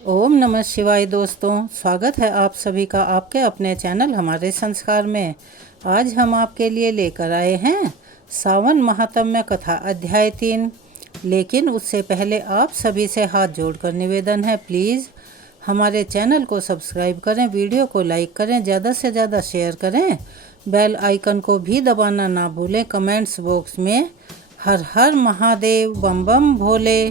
ओम नमः शिवाय दोस्तों, स्वागत है आप सभी का आपके अपने चैनल हमारे संस्कार में। आज हम आपके लिए लेकर आए हैं सावन महात्म्य कथा अध्याय 3। लेकिन उससे पहले आप सभी से हाथ जोड़कर निवेदन है, प्लीज़ हमारे चैनल को सब्सक्राइब करें, वीडियो को लाइक करें, ज़्यादा से ज़्यादा शेयर करें, बेल आइकन को भी दबाना ना भूलें। कमेंट्स बॉक्स में हर हर महादेव बम बम भोले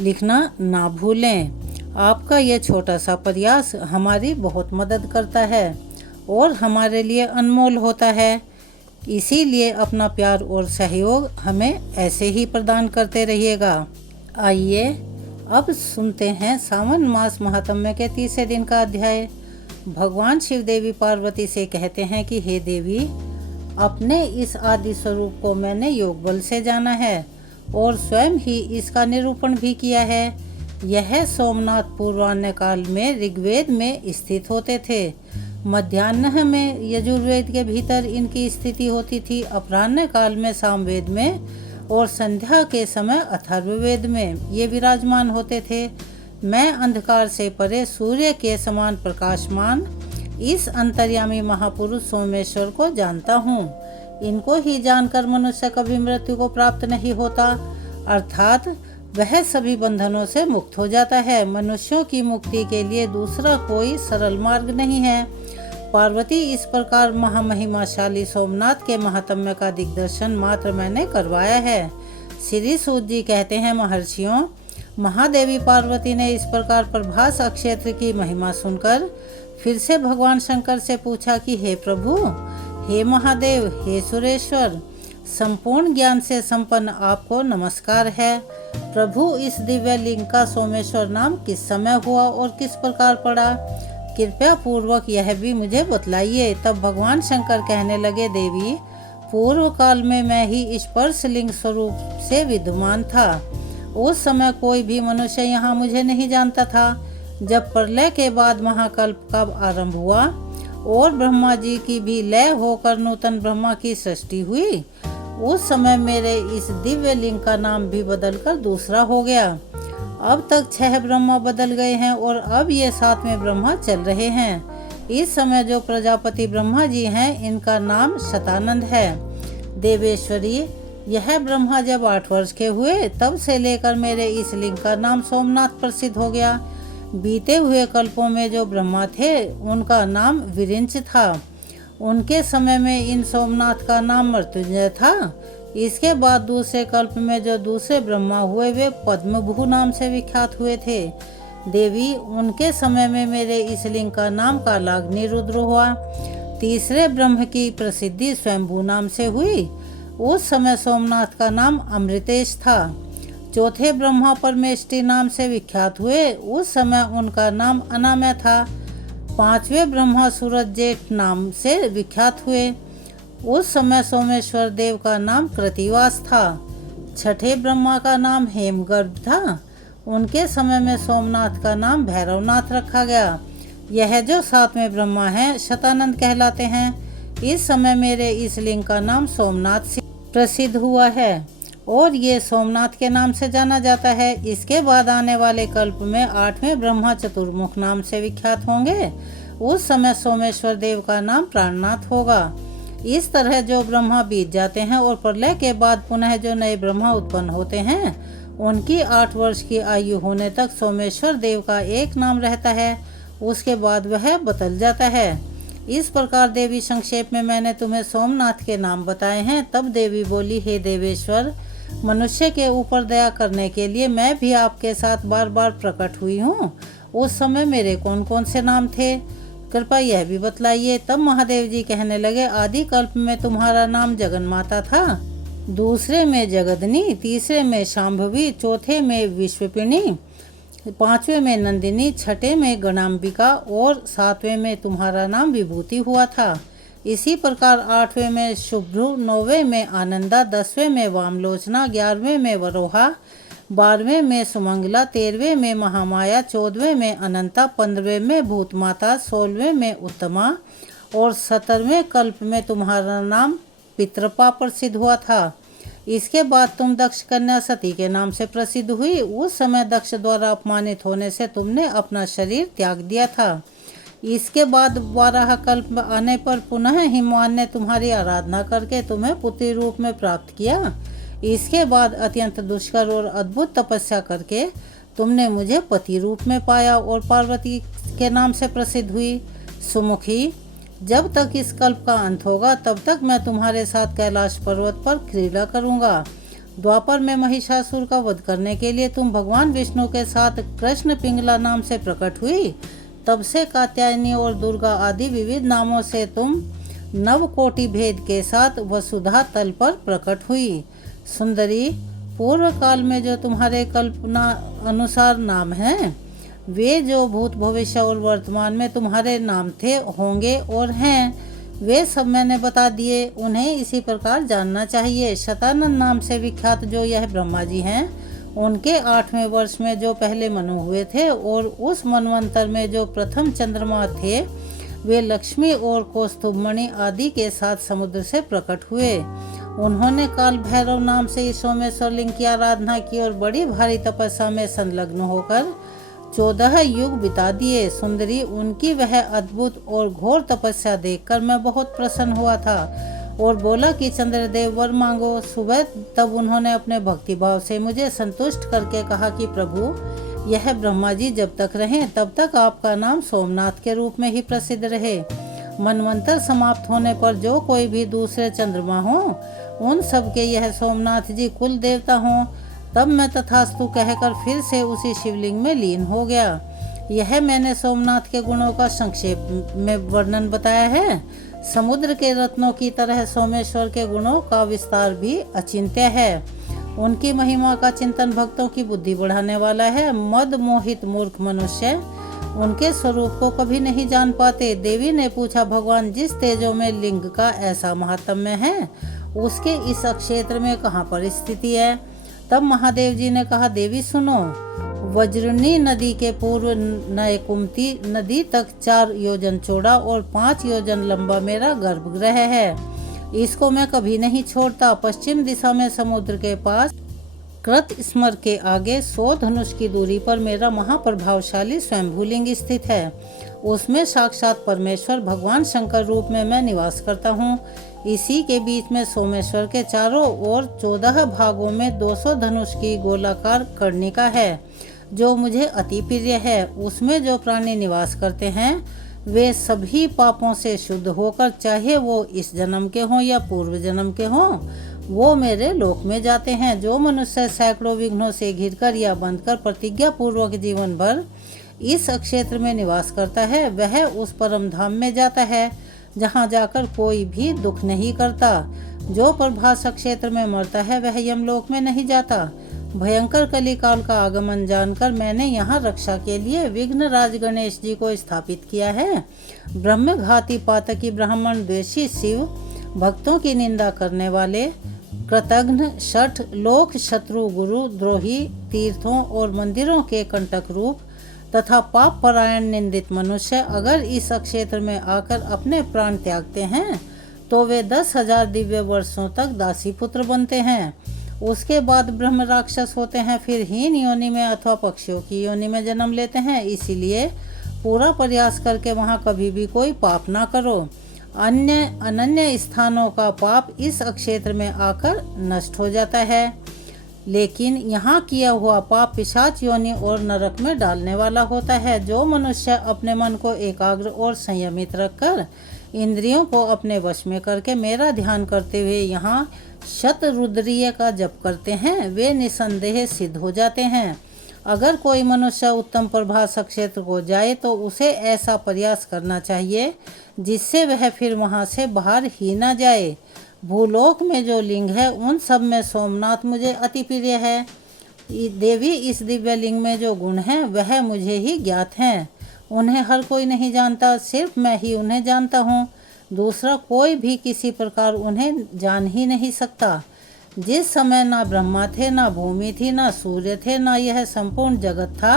लिखना ना भूलें। आपका यह छोटा सा प्रयास हमारी बहुत मदद करता है और हमारे लिए अनमोल होता है। इसीलिए अपना प्यार और सहयोग हमें ऐसे ही प्रदान करते रहिएगा। आइए अब सुनते हैं सावन मास महात्म्य के तीसरे दिन का अध्याय। भगवान शिव देवी पार्वती से कहते हैं कि हे देवी, अपने इस आदि स्वरूप को मैंने योग बल से जाना है और स्वयं ही इसका निरूपण भी किया है। यह सोमनाथ पूर्वान्ह काल में ऋग्वेद में स्थित होते थे, मध्याह्न में यजुर्वेद के भीतर इनकी स्थिति होती थी, अपराह्न काल में सामवेद में और संध्या के समय अथर्ववेद में ये विराजमान होते थे। मैं अंधकार से परे सूर्य के समान प्रकाशमान इस अंतर्यामी महापुरुष सोमेश्वर को जानता हूँ। इनको ही जानकर मनुष्य कभी मृत्यु को प्राप्त नहीं होता, अर्थात वह सभी बंधनों से मुक्त हो जाता है। मनुष्यों की मुक्ति के लिए दूसरा कोई सरल मार्ग नहीं है। पार्वती, इस प्रकार महामहिमाशाली सोमनाथ के महात्म्य का दिग्दर्शन मात्र मैंने करवाया है। श्री सूत जी कहते हैं, महर्षियों, महादेवी पार्वती ने इस प्रकार प्रभास क्षेत्र की महिमा सुनकर फिर से भगवान शंकर से पूछा कि हे प्रभु, हे महादेव, हे सुरेश्वर, संपूर्ण ज्ञान से संपन्न आपको नमस्कार है। प्रभु, इस दिव्य लिंग का सोमेश्वर नाम किस समय हुआ और किस प्रकार पड़ा? कृपया पूर्वक यह भी मुझे बतलाइए। तब भगवान शंकर कहने लगे, देवी, पूर्व काल में मैं ही स्पर्श लिंग स्वरूप से विद्यमान था। उस समय कोई भी मनुष्य यहाँ मुझे नहीं जानता था। जब प्रलय के बाद महाकल्प का आरंभ हुआ और ब्रह्मा जी की भी लय होकर नूतन ब्रह्मा की सृष्टि हुई, उस समय मेरे इस दिव्य लिंग का नाम भी बदलकर दूसरा हो गया। अब तक 6 ब्रह्मा बदल गए हैं और अब ये 7वें ब्रह्मा चल रहे हैं। इस समय जो प्रजापति ब्रह्मा जी हैं, इनका नाम शतानंद है। देवेश्वरी, यह ब्रह्मा जब 8 वर्ष के हुए तब से लेकर मेरे इस लिंग का नाम सोमनाथ प्रसिद्ध हो गया। बीते हुए कल्पों में जो ब्रह्मा थे उनका नाम विरिंच था। उनके समय में इन सोमनाथ का नाम मृत्युंजय था। इसके बाद दूसरे कल्प में जो दूसरे ब्रह्मा हुए वे पद्मभू नाम से विख्यात हुए थे। देवी, उनके समय में मेरे इस लिंग का नाम कालाग्नि रुद्र हुआ। तीसरे ब्रह्म की प्रसिद्धि स्वयंभू नाम से हुई। उस समय सोमनाथ का नाम अमृतेश था। चौथे ब्रह्मा परमेष्टि नाम से विख्यात हुए। उस समय उनका नाम अनामय था। 5वें ब्रह्मा सूरज जेठ नाम से विख्यात हुए। उस समय सोमेश्वर देव का नाम कृतिवास था। 6ठे ब्रह्मा का नाम हेमगर्भ था। उनके समय में सोमनाथ का नाम भैरवनाथ रखा गया। यह जो 7वें ब्रह्मा हैं, शतानंद कहलाते हैं। इस समय मेरे इस लिंग का नाम सोमनाथ से प्रसिद्ध हुआ है और ये सोमनाथ के नाम से जाना जाता है। इसके बाद आने वाले कल्प में 8वें ब्रह्मा चतुर्मुख नाम से विख्यात होंगे। उस समय सोमेश्वर देव का नाम प्राणनाथ होगा। इस तरह जो ब्रह्मा बीत जाते हैं और प्रलय के बाद पुनः जो नए ब्रह्मा उत्पन्न होते हैं, उनकी 8 वर्ष की आयु होने तक सोमेश्वर देव का एक नाम रहता है। उसके बाद वह बदल जाता है। इस प्रकार देवी, संक्षेप में मैंने तुम्हें सोमनाथ के नाम बताए हैं। तब देवी बोली, हे देवेश्वर, मनुष्य के ऊपर दया करने के लिए मैं भी आपके साथ बार बार प्रकट हुई हूँ। उस समय मेरे कौन कौन से नाम थे, कृपया यह भी बतलाइए। तब महादेव जी कहने लगे, आदि कल्प में तुम्हारा नाम जगन माता था, दूसरे में जगदनी, तीसरे में शांभवी, चौथे में विश्वपिणी, 5वें में नंदिनी, 6ठे में गणाम्बिका और 7वें में तुम्हारा नाम विभूति हुआ था। इसी प्रकार 8वें में शुभ्रु, 9वें में आनंदा, 10वें में वामलोचना, 11वें में वरोहा, 12वें में सुमंगला, 13वें में महामाया, 14वें में अनंता, 15वें में भूतमाता, 16वें में उत्तमा और 17वें कल्प में तुम्हारा नाम पितृपा प्रसिद्ध हुआ था। इसके बाद तुम दक्ष कन्या सती के नाम से प्रसिद्ध हुई। उस समय दक्ष द्वारा अपमानित होने से तुमने अपना शरीर त्याग दिया था। इसके बाद 12 कल्प आने पर पुनः हिमवान ने तुम्हारी आराधना करके तुम्हें पुत्री रूप में प्राप्त किया। इसके बाद अत्यंत दुष्कर और अद्भुत तपस्या करके तुमने मुझे पति रूप में पाया और पार्वती के नाम से प्रसिद्ध हुई। सुमुखी, जब तक इस कल्प का अंत होगा तब तक मैं तुम्हारे साथ कैलाश पर्वत पर क्रीड़ा करूंगा। द्वापर में महिषासुर का वध करने के लिए तुम भगवान विष्णु के साथ कृष्ण पिंगला नाम से प्रकट हुई। तब से कात्यायनी और दुर्गा आदि विविध नामों से तुम नवकोटि भेद के साथ वसुधा तल पर प्रकट हुई। सुंदरी, पूर्व काल में जो तुम्हारे कल्पना अनुसार नाम हैं, वे जो भूत भविष्य और वर्तमान में तुम्हारे नाम थे, होंगे और हैं, वे सब मैंने बता दिए। उन्हें इसी प्रकार जानना चाहिए। शतानंद नाम से विख्यात जो यह ब्रह्मा जी हैं, उनके 8वें वर्ष में जो पहले मनु हुए थे और उस मनवंतर में जो प्रथम चंद्रमा थे, वे लक्ष्मी और कौस्तुभमणि आदि के साथ समुद्र से प्रकट हुए। उन्होंने काल भैरव नाम से इस सोमेश्वर लिंग की आराधना की और बड़ी भारी तपस्या में संलग्न होकर 14 युग बिता दिए। सुंदरी, उनकी वह अद्भुत और घोर तपस्या देखकर मैं बहुत प्रसन्न हुआ था और बोला कि चंद्रदेव वर मांगो। सुबह तब उन्होंने अपने भक्ति भाव से मुझे संतुष्ट करके कहा कि प्रभु, यह ब्रह्मा जी जब तक रहें तब तक आपका नाम सोमनाथ के रूप में ही प्रसिद्ध रहे। मनवंतर समाप्त होने पर जो कोई भी दूसरे चंद्रमा हो, उन सब के यह सोमनाथ जी कुल देवता हों। तब मैं तथास्तु कहकर फिर से उसी शिवलिंग में लीन हो गया। यह मैंने सोमनाथ के गुणों का संक्षेप में वर्णन बताया है। समुद्र के रत्नों की तरह सोमेश्वर के गुणों का विस्तार भी अचिंत्य है। उनकी महिमा का चिंतन भक्तों की बुद्धि बढ़ाने वाला है। मद मोहित मूर्ख मनुष्य उनके स्वरूप को कभी नहीं जान पाते। देवी ने पूछा, भगवान जिस तेजो में लिंग का ऐसा महात्म्य है, उसके इस क्षेत्र में कहाँ पर स्थिति है? तब महादेव जी ने कहा, देवी सुनो, वज्रनी नदी के पूर्व नयकुमती नदी तक 4 योजन चौड़ा और 5 योजन लंबा मेरा गर्भगृह है। इसको मैं कभी नहीं छोड़ता। पश्चिम दिशा में समुद्र के पास कृत स्मर के आगे 100 धनुष की दूरी पर मेरा महाप्रभावशाली स्वयंभूलिंग स्थित है। उसमें साक्षात परमेश्वर भगवान शंकर रूप में मैं निवास करता हूँ। इसी के बीच में सोमेश्वर के चारों ओर 14 भागों में 200 धनुष की गोलाकार कर्णिका है, जो मुझे अति प्रिय है। उसमें जो प्राणी निवास करते हैं, वे सभी पापों से शुद्ध होकर, चाहे वो इस जन्म के हों या पूर्व जन्म के हों, वो मेरे लोक में जाते हैं। जो मनुष्य सैकड़ों विघ्नों से घिरकर या बंधकर प्रतिज्ञा पूर्वक जीवन भर इस क्षेत्र में निवास करता है, वह उस परम धाम में जाता है, जहाँ जाकर कोई भी दुख नहीं करता। जो प्रभास क्षेत्र में मरता है, वह यमलोक में नहीं जाता। भयंकर कलिकाल का आगमन जानकर मैंने यहाँ रक्षा के लिए विघ्नराज गणेश जी को स्थापित किया है। ब्रह्मघाती पातकी ब्राह्मण द्वेषी शिव, भक्तों की निंदा करने वाले, कृतघ्न, शठ, लोक शत्रु, गुरु द्रोही, तीर्थों और मंदिरों के कंटक रूप तथा पाप परायण निंदित मनुष्य अगर इस क्षेत्र में आकर अपने प्राण त्यागते हैं, तो वे 10,000 दिव्य वर्षों तक दासी पुत्र बनते हैं। उसके बाद ब्रह्म राक्षस होते हैं, फिर हीन योनि में अथवा पक्षियों की योनि में जन्म लेते हैं। इसीलिए पूरा प्रयास करके वहाँ कभी भी कोई पाप ना करो। अन्य अनन्य स्थानों का पाप इस क्षेत्र में आकर नष्ट हो जाता है, लेकिन यहाँ किया हुआ पाप पिशाच योनि और नरक में डालने वाला होता है। जो मनुष्य अपने मन को एकाग्र और संयमित रखकर इंद्रियों को अपने वश में करके मेरा ध्यान करते हुए यहाँ शतरुद्रीय का जप करते हैं, वे निसंदेह सिद्ध हो जाते हैं। अगर कोई मनुष्य उत्तम प्रभास क्षेत्र को जाए तो उसे ऐसा प्रयास करना चाहिए जिससे वह फिर वहाँ से बाहर ही ना जाए। भूलोक में जो लिंग है, उन सब में सोमनाथ मुझे अति प्रिय है। देवी, इस दिव्य लिंग में जो गुण हैं, वह मुझे ही ज्ञात हैं। उन्हें हर कोई नहीं जानता, सिर्फ मैं ही उन्हें जानता हूँ। दूसरा कोई भी किसी प्रकार उन्हें जान ही नहीं सकता। जिस समय ना ब्रह्मा थे, ना भूमि थी, ना सूर्य थे, ना यह संपूर्ण जगत था,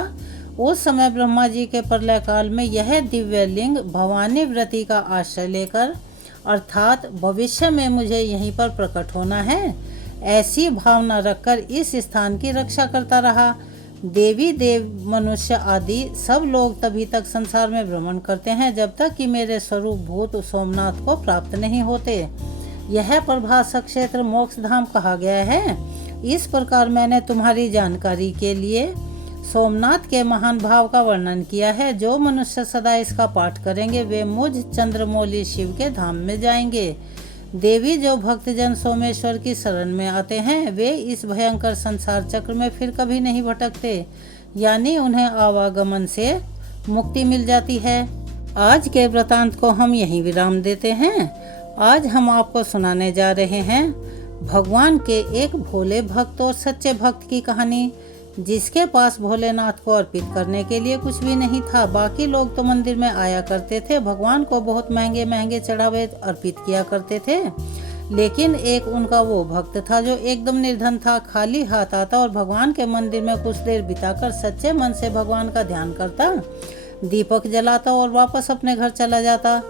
उस समय ब्रह्मा जी के प्रलय काल में यह दिव्य लिंग भवानी व्रती का आश्रय लेकर, अर्थात भविष्य में मुझे यहीं पर प्रकट होना है, ऐसी भावना रखकर इस स्थान की रक्षा करता रहा। देवी देव मनुष्य आदि सब लोग तभी तक संसार में भ्रमण करते हैं जब तक कि मेरे स्वरूप भूत सोमनाथ को प्राप्त नहीं होते। यह प्रभास क्षेत्र मोक्ष धाम कहा गया है। इस प्रकार मैंने तुम्हारी जानकारी के लिए सोमनाथ के महान भाव का वर्णन किया है। जो मनुष्य सदा इसका पाठ करेंगे वे मुझ चंद्रमौली शिव के धाम में जाएंगे। देवी, जो भक्तजन सोमेश्वर की शरण में आते हैं वे इस भयंकर संसार चक्र में फिर कभी नहीं भटकते, यानी उन्हें आवागमन से मुक्ति मिल जाती है। आज के वृतांत को हम यहीं विराम देते हैं। आज हम आपको सुनाने जा रहे हैं भगवान के एक भोले भक्त और सच्चे भक्त की कहानी, जिसके पास भोलेनाथ को अर्पित करने के लिए कुछ भी नहीं था। बाकी लोग तो मंदिर में आया करते थे, भगवान को बहुत महंगे महंगे चढ़ावे अर्पित किया करते थे, लेकिन एक उनका वो भक्त था जो एकदम निर्धन था, खाली हाथ आता और भगवान के मंदिर में कुछ देर बिताकर सच्चे मन से भगवान का ध्यान करता, दीपक जलाता और वापस अपने घर चला जाता।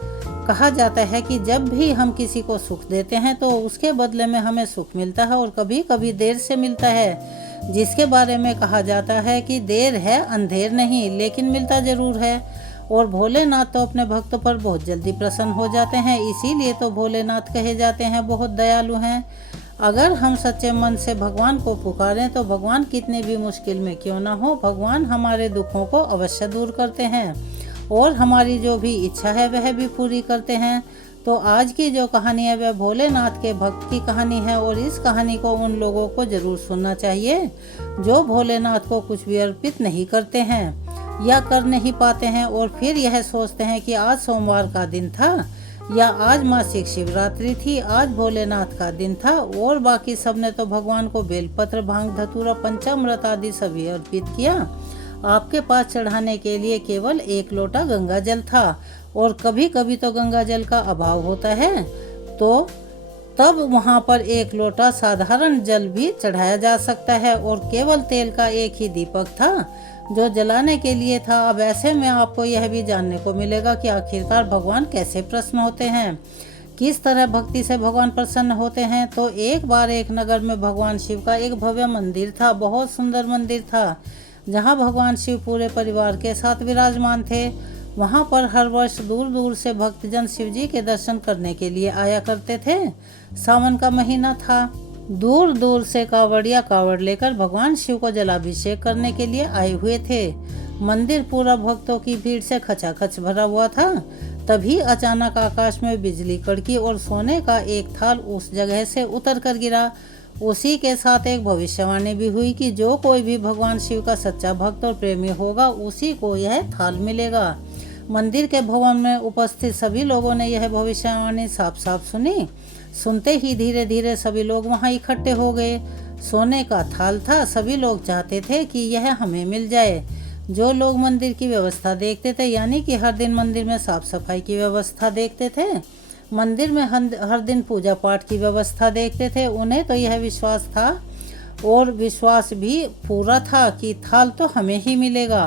कहा जाता है कि जब भी हम किसी को सुख देते हैं तो उसके बदले में हमें सुख मिलता है और कभी कभी देर से मिलता है, जिसके बारे में कहा जाता है कि देर है अंधेर नहीं, लेकिन मिलता जरूर है। और भोलेनाथ तो अपने भक्तों पर बहुत जल्दी प्रसन्न हो जाते हैं, इसीलिए तो भोलेनाथ कहे जाते हैं बहुत दयालु हैं। अगर हम सच्चे मन से भगवान को पुकारें तो भगवान कितने भी मुश्किल में क्यों ना हो, भगवान हमारे दुखों को अवश्य दूर करते हैं और हमारी जो भी इच्छा है वह भी पूरी करते हैं। तो आज की जो कहानी है वह भोलेनाथ के भक्त की कहानी है और इस कहानी को उन लोगों को जरूर सुनना चाहिए जो भोलेनाथ को कुछ भी अर्पित नहीं करते हैं या कर नहीं पाते हैं और फिर यह सोचते हैं कि आज सोमवार का दिन था या आज मासिक शिवरात्रि थी, आज भोलेनाथ का दिन था और बाकी सबने तो भगवान को बेलपत्र, भांग, धतूरा, पंचामृत आदि सभी अर्पित किया। आपके पास चढ़ाने के लिए केवल 1 लोटा गंगा जल था और कभी कभी तो गंगा जल का अभाव होता है, तो तब वहाँ पर 1 लोटा साधारण जल भी चढ़ाया जा सकता है और केवल तेल का एक ही दीपक था जो जलाने के लिए था। अब ऐसे में आपको यह भी जानने को मिलेगा कि आखिरकार भगवान कैसे प्रसन्न होते हैं, किस तरह भक्ति से भगवान प्रसन्न होते हैं। तो एक बार एक नगर में भगवान शिव का एक भव्य मंदिर था, बहुत सुंदर मंदिर था, जहाँ भगवान शिव पूरे परिवार के साथ विराजमान थे। वहाँ पर हर वर्ष दूर दूर से भक्तजन शिव जी के दर्शन करने के लिए आया करते थे। सावन का महीना था, दूर दूर से कावड़िया कावड़ लेकर भगवान शिव को जलाभिषेक करने के लिए आए हुए थे। मंदिर पूरा भक्तों की भीड़ से खचाखच भरा हुआ था। तभी अचानक आकाश में बिजली कड़की और सोने का एक थाल उस जगह से उतर कर गिरा। उसी के साथ एक भविष्यवाणी भी हुई कि जो कोई भी भगवान शिव का सच्चा भक्त और प्रेमी होगा उसी को यह थाल मिलेगा। मंदिर के भवन में उपस्थित सभी लोगों ने यह भविष्यवाणी साफ साफ सुनी। सुनते ही धीरे धीरे सभी लोग वहां इकट्ठे हो गए। सोने का थाल था, सभी लोग चाहते थे कि यह हमें मिल जाए। जो लोग मंदिर की व्यवस्था देखते थे, यानी कि हर दिन मंदिर में साफ सफाई की व्यवस्था देखते थे, मंदिर में हर दिन पूजा पाठ की व्यवस्था देखते थे, उन्हें तो यह विश्वास था और विश्वास भी पूरा था कि थाल तो हमें ही मिलेगा,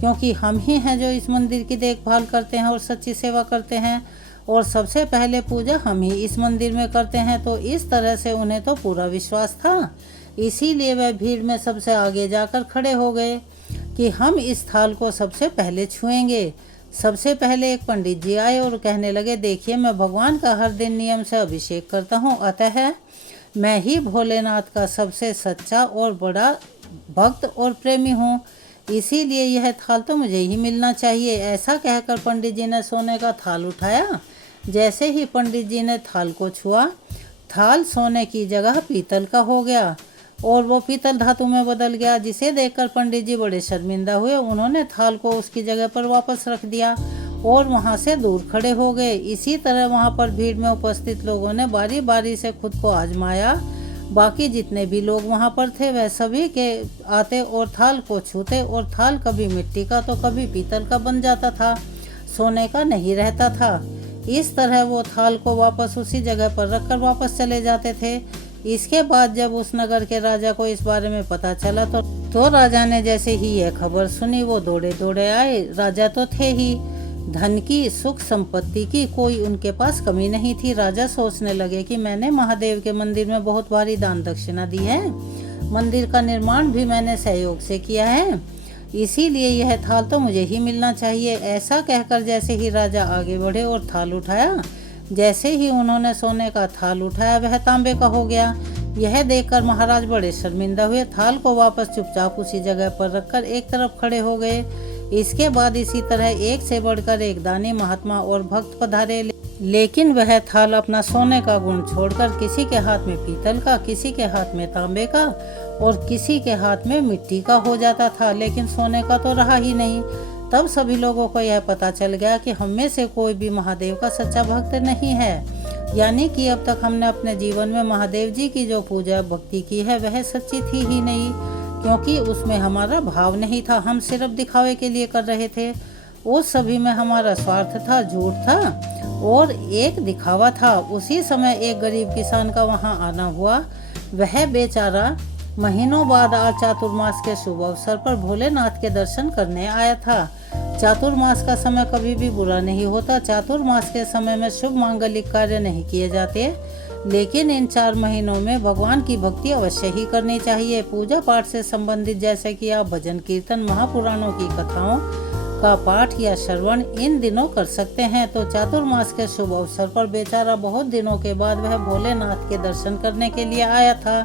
क्योंकि हम ही हैं जो इस मंदिर की देखभाल करते हैं और सच्ची सेवा करते हैं और सबसे पहले पूजा हम ही इस मंदिर में करते हैं। तो इस तरह से उन्हें तो पूरा विश्वास था, इसीलिए वह भीड़ में सबसे आगे जाकर खड़े हो गए कि हम इस थाल को सबसे पहले छुएंगे। सबसे पहले एक पंडित जी आए और कहने लगे, देखिए मैं भगवान का हर दिन नियम से अभिषेक करता हूँ, अतः मैं ही भोलेनाथ का सबसे सच्चा और बड़ा भक्त और प्रेमी हूँ, इसीलिए यह थाल तो मुझे ही मिलना चाहिए। ऐसा कहकर पंडित जी ने सोने का थाल उठाया। जैसे ही पंडित जी ने थाल को छुआ, थाल सोने की जगह पीतल का हो गया और वो पीतल धातु में बदल गया, जिसे देखकर पंडित जी बड़े शर्मिंदा हुए। उन्होंने थाल को उसकी जगह पर वापस रख दिया और वहाँ से दूर खड़े हो गए। इसी तरह वहाँ पर भीड़ में उपस्थित लोगों ने बारी बारी से खुद को आजमाया। बाकी जितने भी लोग वहाँ पर थे वह सभी के आते और थाल को छूते और थाल कभी मिट्टी का तो कभी पीतल का बन जाता था, सोने का नहीं रहता था। इस तरह वो थाल को वापस उसी जगह पर रखकर वापस चले जाते थे। इसके बाद जब उस नगर के राजा को इस बारे में पता चला तो राजा ने जैसे ही यह खबर सुनी वो दौड़े दौड़े आए। राजा तो थे ही, धन की, सुख संपत्ति की कोई उनके पास कमी नहीं थी। राजा सोचने लगे कि मैंने महादेव के मंदिर में बहुत भारी दान दक्षिणा दी है, मंदिर का निर्माण भी मैंने सहयोग से किया है, इसीलिए यह थाल तो मुझे ही मिलना चाहिए। ऐसा कहकर जैसे ही राजा आगे बढ़े और थाल उठाया, जैसे ही उन्होंने सोने का थाल उठाया वह तांबे का हो गया। यह देखकर महाराज बड़े शर्मिंदा हुए, थाल को वापस चुपचाप उसी जगह पर रखकर एक तरफ खड़े हो गए। इसके बाद इसी तरह एक से बढ़कर एक दानी, महात्मा और भक्त पधारे, लेकिन वह थाल अपना सोने का गुण छोड़कर किसी के हाथ में पीतल का, किसी के हाथ में तांबे का और किसी के हाथ में मिट्टी का हो जाता था, लेकिन सोने का तो रहा ही नहीं। तब सभी लोगों को यह पता चल गया कि हम में से कोई भी महादेव का सच्चा भक्त नहीं है, यानी कि अब तक हमने अपने जीवन में महादेव जी की जो पूजा भक्ति की है वह सच्ची थी ही नहीं, क्योंकि उसमें हमारा भाव नहीं था, हम सिर्फ दिखावे के लिए कर रहे थे। उस सभी में हमारा स्वार्थ था, झूठ था और एक दिखावा था। उसी समय एक गरीब किसान का वहां आना हुआ। वह बेचारा महीनों बाद आज चातुर्मास के शुभ अवसर पर भोलेनाथ के दर्शन करने आया था। चातुर्मास का समय कभी भी बुरा नहीं होता। चातुर्मास के समय में शुभ मांगलिक कार्य नहीं किए जाते, लेकिन इन 4 महीनों में भगवान की भक्ति अवश्य ही करनी चाहिए। पूजा पाठ से संबंधित जैसे कि आप भजन कीर्तन, महापुराणों की कथाओं का पाठ या श्रवण इन दिनों कर सकते हैं। तो चातुर्मास के शुभ अवसर पर बेचारा बहुत दिनों के बाद वह भोलेनाथ के दर्शन करने के लिए आया था।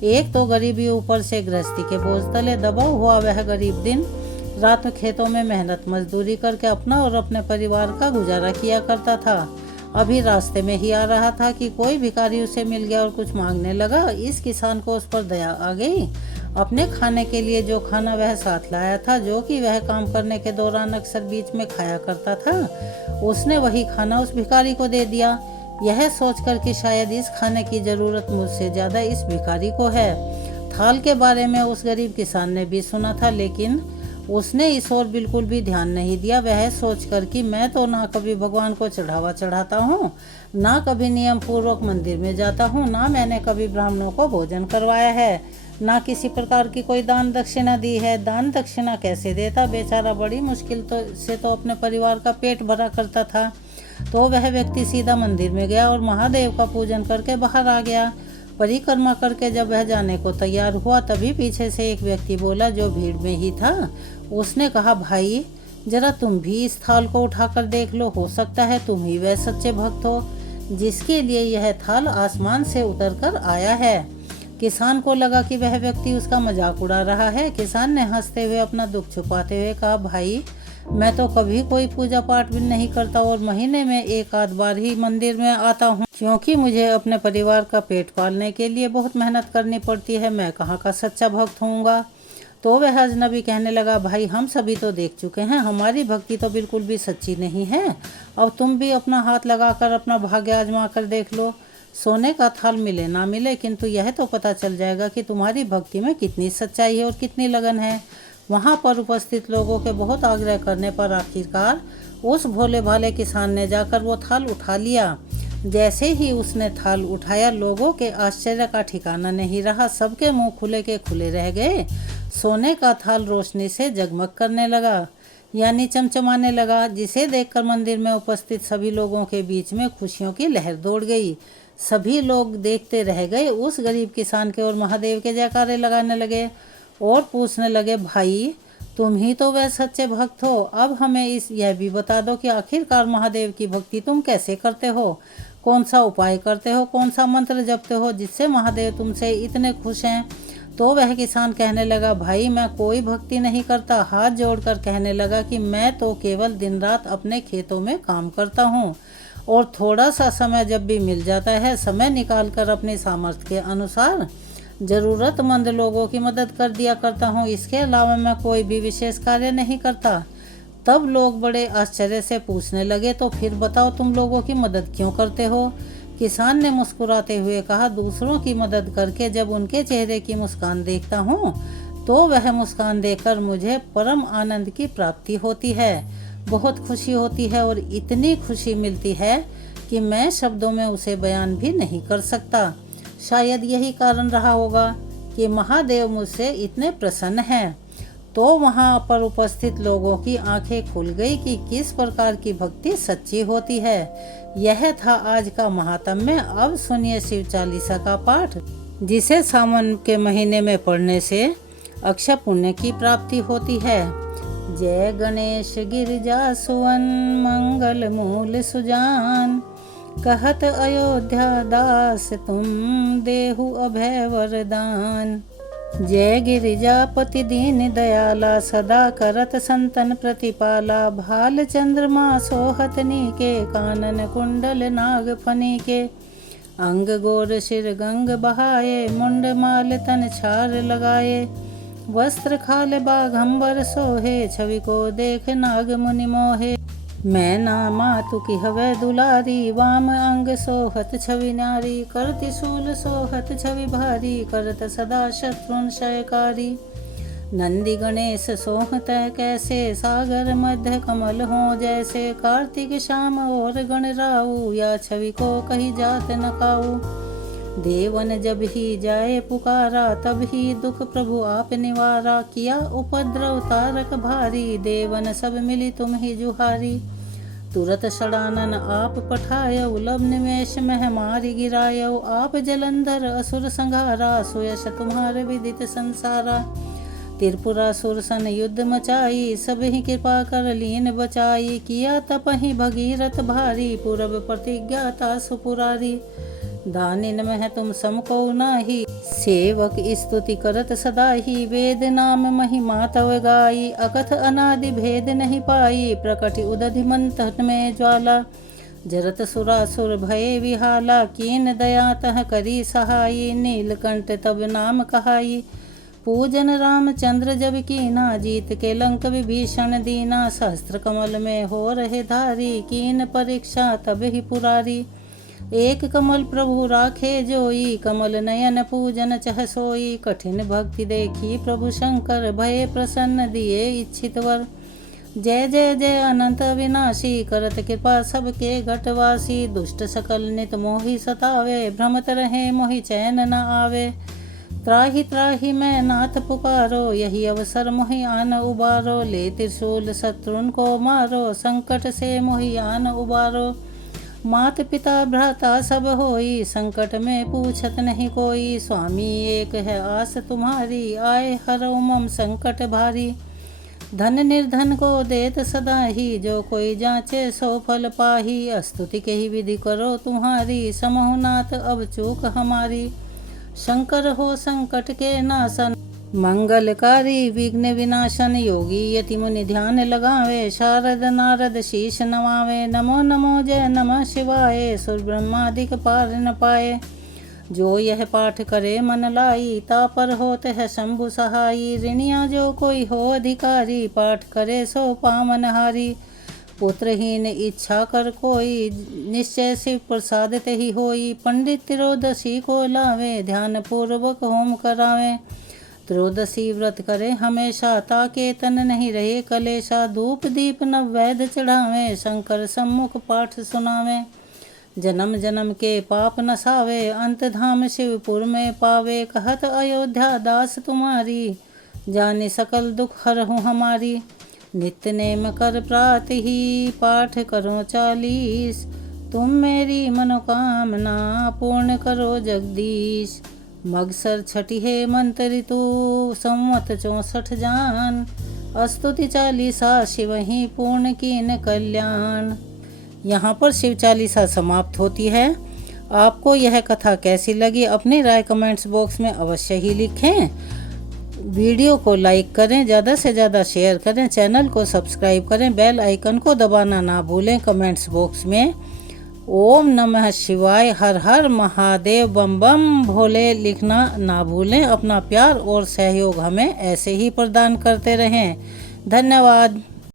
एक तो गरीबी, ऊपर से गृहस्थी के बोझ तले दबा हुआ वह गरीब दिन रात खेतों में मेहनत मजदूरी करके अपना और अपने परिवार का गुजारा किया करता था। अभी रास्ते में ही आ रहा था कि कोई भिखारी उसे मिल गया और कुछ मांगने लगा। इस किसान को उस पर दया आ गई। अपने खाने के लिए जो खाना वह साथ लाया था, जो कि वह काम करने के दौरान अक्सर बीच में खाया करता था, उसने वही खाना उस भिखारी को दे दिया, यह सोचकर कि शायद इस खाने की जरूरत मुझसे ज्यादा इस भिखारी को है। थाल के बारे में उस गरीब किसान ने भी सुना था, लेकिन उसने इस ओर बिल्कुल भी ध्यान नहीं दिया। वह सोचकर कि मैं तो ना कभी भगवान को चढ़ावा चढ़ाता हूँ, ना कभी नियम पूर्वक मंदिर में जाता हूँ, ना मैंने कभी ब्राह्मणों को भोजन करवाया है, ना किसी प्रकार की कोई दान दक्षिणा दी है। दान दक्षिणा कैसे देता? बेचारा बड़ी मुश्किल से तो अपने परिवार का पेट भरा करता था। तो वह व्यक्ति सीधा मंदिर में गया और महादेव का पूजन करके बाहर आ गया। परिक्रमा करके जब वह जाने को तैयार हुआ, तभी पीछे से एक व्यक्ति बोला जो भीड़ में ही था। उसने कहा, भाई जरा तुम भी इस थाल को उठाकर देख लो, हो सकता है तुम ही वह सच्चे भक्त हो जिसके लिए यह थाल आसमान से उतरकर आया है। किसान को लगा कि वह व्यक्ति उसका मजाक उड़ा रहा है। किसान ने हंसते हुए अपना दुख छुपाते हुए कहा, भाई मैं तो कभी कोई पूजा पाठ भी नहीं करता और महीने में एक आध बार ही मंदिर में आता हूँ, क्योंकि मुझे अपने परिवार का पेट पालने के लिए बहुत मेहनत करनी पड़ती है। मैं कहाँ का सच्चा भक्त होऊंगा। तो वह अजनबी कहने लगा, भाई हम सभी तो देख चुके हैं, हमारी भक्ति तो बिल्कुल भी सच्ची नहीं है। अब तुम भी अपना हाथ लगाकर अपना भाग्य आजमा कर देख लो। सोने का थाल मिले ना मिले, किंतु यह तो पता चल जाएगा कि तुम्हारी भक्ति में कितनी सच्चाई है और कितनी लगन है। वहाँ पर उपस्थित लोगों के बहुत आग्रह करने पर आखिरकार उस भोले भाले किसान ने जाकर वो थाल उठा लिया। जैसे ही उसने थाल उठाया, लोगों के आश्चर्य का ठिकाना नहीं रहा। सबके मुंह खुले के खुले रह गए। सोने का थाल रोशनी से जगमग करने लगा, यानी चमचमाने लगा, जिसे देखकर मंदिर में उपस्थित सभी लोगों के बीच में खुशियों की लहर दौड़ गई। सभी लोग देखते रह गए उस गरीब किसान के और महादेव के जयकारे लगाने लगे और पूछने लगे, भाई तुम ही तो वह सच्चे भक्त हो। अब हमें यह भी बता दो कि आखिरकार महादेव की भक्ति तुम कैसे करते हो, कौन सा उपाय करते हो, कौन सा मंत्र जपते हो जिससे महादेव तुमसे इतने खुश हैं। तो वह किसान कहने लगा, भाई मैं कोई भक्ति नहीं करता। हाथ जोड़कर कहने लगा कि मैं तो केवल दिन रात अपने खेतों में काम करता हूँ और थोड़ा सा समय जब भी मिल जाता है, समय निकाल कर अपने सामर्थ्य के अनुसार ज़रूरतमंद लोगों की मदद कर दिया करता हूँ। इसके अलावा मैं कोई भी विशेष कार्य नहीं करता। तब लोग बड़े आश्चर्य से पूछने लगे, तो फिर बताओ तुम लोगों की मदद क्यों करते हो? किसान ने मुस्कुराते हुए कहा, दूसरों की मदद करके जब उनके चेहरे की मुस्कान देखता हूँ तो वह मुस्कान देखकर मुझे परम आनंद की प्राप्ति होती है, बहुत खुशी होती है और इतनी खुशी मिलती है कि मैं शब्दों में उसे बयान भी नहीं कर सकता। शायद यही कारण रहा होगा कि महादेव मुझसे इतने प्रसन्न हैं। तो वहाँ पर उपस्थित लोगों की आंखें खुल गई कि किस प्रकार की भक्ति सच्ची होती है। यह था आज का महात्म्य। अब सुनिए शिव चालीसा का पाठ, जिसे सावन के महीने में पढ़ने से अक्षय पुण्य की प्राप्ति होती है। जय गणेश गिरिजा सुवन मंगल मूल सुजान, कहत अयोध्या दास तुम देहु अभय वरदान। जय गिरिजापति दीन दयाला, सदा करत संतन प्रतिपाला। भाल चंद्रमा सोहतनी के, कानन कुंडल नाग फनी के। अंग गोर शिर गंग बहाए, मुंड माल तन छार लगाए। वस्त्र खाल बाघंबर सोहे, छवि को देख नाग मुनि मोहे। मैं ना मातु की हवै दुलारी, वाम अंग सोहत छवि नारी। करति शूल सोहत छवि भारी, करत सदा शत्रुन क्षयकारी। नंदी गणेश सोहत कैसे, सागर मध्य कमल हो जैसे। कार्तिक श्याम और गणराऊ, या छवि को कही जात न काऊ। देवन जब ही जाए पुकारा, तब ही दुख प्रभु आप निवारा। किया उपद्रव तारक भारी, देवन सब मिली तुम ही जुहारी। तुरत षडानन आप पठायो, लव निमेष मह मारी गिरायो। आप जलंधर असुर संघारा, सुयश तुम्हारे विदित संसारा। त्रिपुरासुर सन युद्ध मचाई, सब ही कृपा कर लीन बचाई। किया तपहि भगीरथ भारी, पूरब प्रतिज्ञा ता सुपुरारी। दानिन मह तुम समको नाही, सेवक स्तुति करत सदा ही। वेद नाम महिमा तव गाई, अकथ अनादि भेद नहीं पाई। प्रकटि उदधि मंथन में ज्वाला, जरत सुरासुर भये विहाला। कीन दया तह करी सहाई, नीलकंठ तब नाम कहाई। पूजन रामचंद्र जब कीना, जीत के लंक विभीषण दीना। सहस्त्र कमल में हो रहे धारी, कीन परीक्षा तब ही पुरारी। एक कमल प्रभु राखे जोई, कमल नयन पूजन चह सोई। कठिन भक्ति देखी प्रभु शंकर, भये प्रसन्न दिए इच्छित वर। जय जय जय अनंत विनाशी, करत कृपा सबके घटवासी। दुष्ट सकल नित मोहि सतावे, भ्रमत रहे मोहि चैन न आवे। त्राहि त्राहि मैं नाथ पुकारो, यही अवसर मोहि आन उबारो। ले त्रिशूल शत्रुन को मारो, संकट से मोहि आन उबारो। मात पिता भ्राता सब होई, संकट में पूछत नहीं कोई। स्वामी एक है आस तुम्हारी, आए हरौ मम संकट भारी। धन निर्धन को देत सदा ही, जो कोई जांचे सो फल पाही। स्तुति के ही विधि करो तुम्हारी, समहु नाथ अब चूक हमारी। शंकर हो संकट के नाशन, मंगलकारी विघ्न विनाशन। योगी यति मुनि ध्यान लगावे, शारद नारद शीश नवावे। नमो नमो जय नमः शिवाय, सुर ब्रह्मादिक पार न पाए। जो यह पाठ करे मन लाई, तापर होत है शंभु सहाई। ऋणिया जो कोई हो अधिकारी, पाठ करे सो पावन हारी। पुत्रहीन इच्छा कर कोई, निश्चय शिव प्रसाद ते ही होई। पंडित त्रियोदशी को लावे, ध्यान पूर्वक होम करावे। त्रयोदशी व्रत करे हमेशा, ताके तन नहीं रहे कलेशा। धूप दीप नवैध चढ़ावे, शंकर सम्मुख पाठ सुनावे। जन्म जन्म के पाप नसावे, अंत धाम शिवपुर में पावे। कहत अयोध्या दास तुम्हारी, जाने सकल दुख हरहु हमारी। नित्य नेम कर प्रातः ही, पाठ करो 40। तुम मेरी मनोकामना पूर्ण करो जगदीश। मगसर छठी है मंत्र ऋतु, संवत 64 जान। स्तुति चालीसा शिव ही पूर्ण कीन कल्याण। यहाँ पर शिव चालीसा समाप्त होती है। आपको यह कथा कैसी लगी, अपनी राय कमेंट्स बॉक्स में अवश्य ही लिखें। वीडियो को लाइक करें, ज़्यादा से ज़्यादा शेयर करें, चैनल को सब्सक्राइब करें, बेल आइकन को दबाना ना भूलें। कमेंट्स बॉक्स में ओम नमः शिवाय, हर हर महादेव, बम बम भोले लिखना ना भूलें। अपना प्यार और सहयोग हमें ऐसे ही प्रदान करते रहें। धन्यवाद।